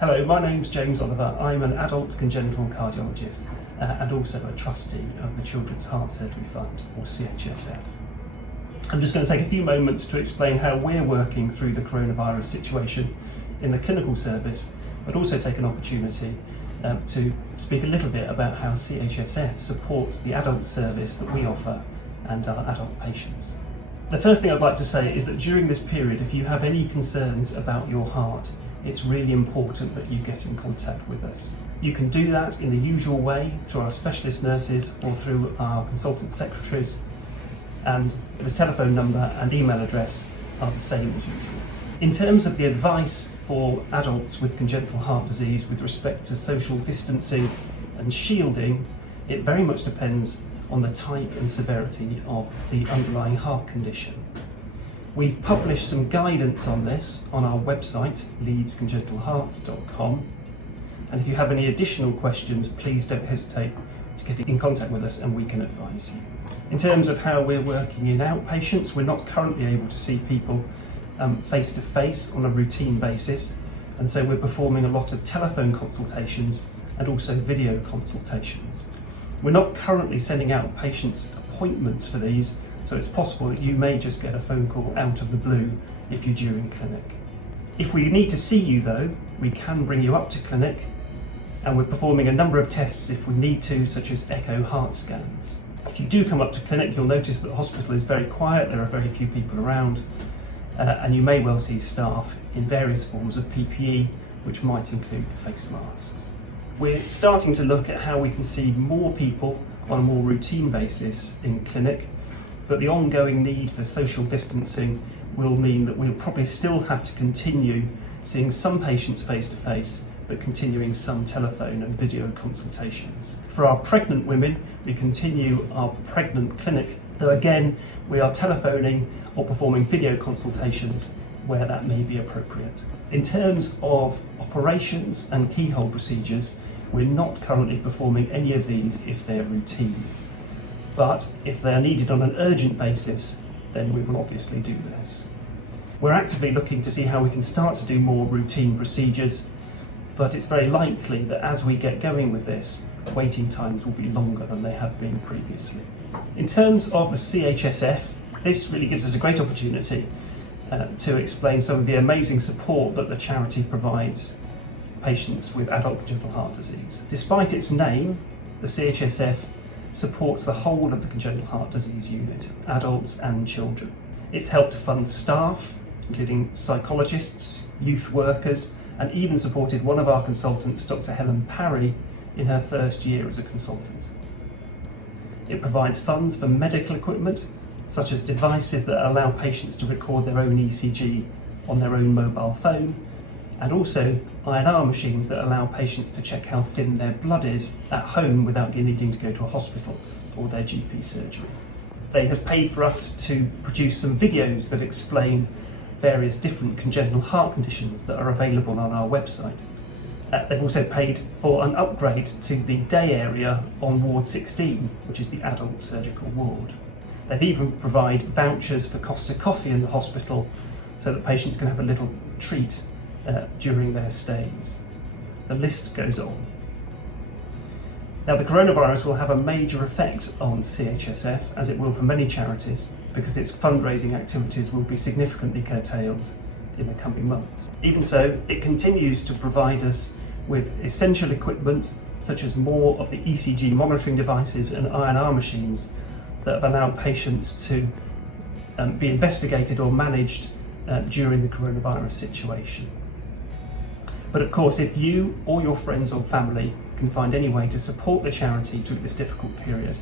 Hello, my name's James Oliver. I'm an adult congenital cardiologist and also a trustee of the Children's Heart Surgery Fund, or CHSF. I'm just going to take a few moments to explain how we're working through the coronavirus situation in the clinical service, but also take an opportunity to speak a little bit about how CHSF supports the adult service that we offer and our adult patients. The first thing I'd like to say is that during this period, if you have any concerns about your heart, it's really important that you get in contact with us. You can do that in the usual way through our specialist nurses or through our consultant secretaries, and the telephone number and email address are the same as usual. In terms of the advice for adults with congenital heart disease with respect to social distancing and shielding, it very much depends on the type and severity of the underlying heart condition. We've published some guidance on this on our website, leedscongenitalhearts.com, and if you have any additional questions, please don't hesitate to get in contact with us and we can advise you. In terms of how we're working in outpatients, we're not currently able to see people face to face on a routine basis, and so we're performing a lot of telephone consultations and also video consultations. We're not currently sending out patients appointments for these, so it's possible that you may just get a phone call out of the blue if you're due in clinic. If we need to see you though, we can bring you up to clinic, and we're performing a number of tests if we need to, such as echo heart scans. If you do come up to clinic, you'll notice that the hospital is very quiet, there are very few people around, and you may well see staff in various forms of PPE, which might include face masks. We're starting to look at how we can see more people on a more routine basis in clinic, but the ongoing need for social distancing will mean that we'll probably still have to continue seeing some patients face to face, but continuing some telephone and video consultations. For our pregnant women, we continue our pregnant clinic, though again, we are telephoning or performing video consultations where that may be appropriate. In terms of operations and keyhole procedures, we're not currently performing any of these if they're routine. But if they are needed on an urgent basis, then we will obviously do this. We're actively looking to see how we can start to do more routine procedures, but it's very likely that as we get going with this, waiting times will be longer than they have been previously. In terms of the CHSF, this really gives us a great opportunity to explain some of the amazing support that the charity provides patients with adult congenital heart disease. Despite its name, the CHSF supports the whole of the congenital heart disease unit, adults and children. It's helped to fund staff, including psychologists, youth workers, and even supported one of our consultants, Dr. Helen Parry, in her first year as a consultant. It provides funds for medical equipment, such as devices that allow patients to record their own ECG on their own mobile phone, and also INR machines that allow patients to check how thin their blood is at home without needing to go to a hospital or their GP surgery. They have paid for us to produce some videos that explain various different congenital heart conditions that are available on our website. They've also paid for an upgrade to the day area on Ward 16, which is the adult surgical ward. They've even provided vouchers for Costa Coffee in the hospital so that patients can have a little treat during their stays. The list goes on. Now, the coronavirus will have a major effect on CHSF, as it will for many charities, because its fundraising activities will be significantly curtailed in the coming months. Even so, it continues to provide us with essential equipment, such as more of the ECG monitoring devices and INR machines that have allowed patients to be investigated or managed during the coronavirus situation. But of course, if you or your friends or family can find any way to support the charity through this difficult period,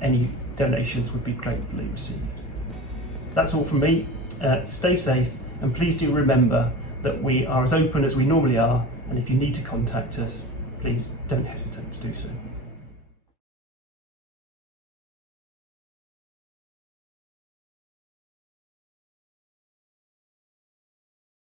any donations would be gratefully received. That's all from me. Stay safe, and please do remember that we are as open as we normally are, and if you need to contact us, please don't hesitate to do so.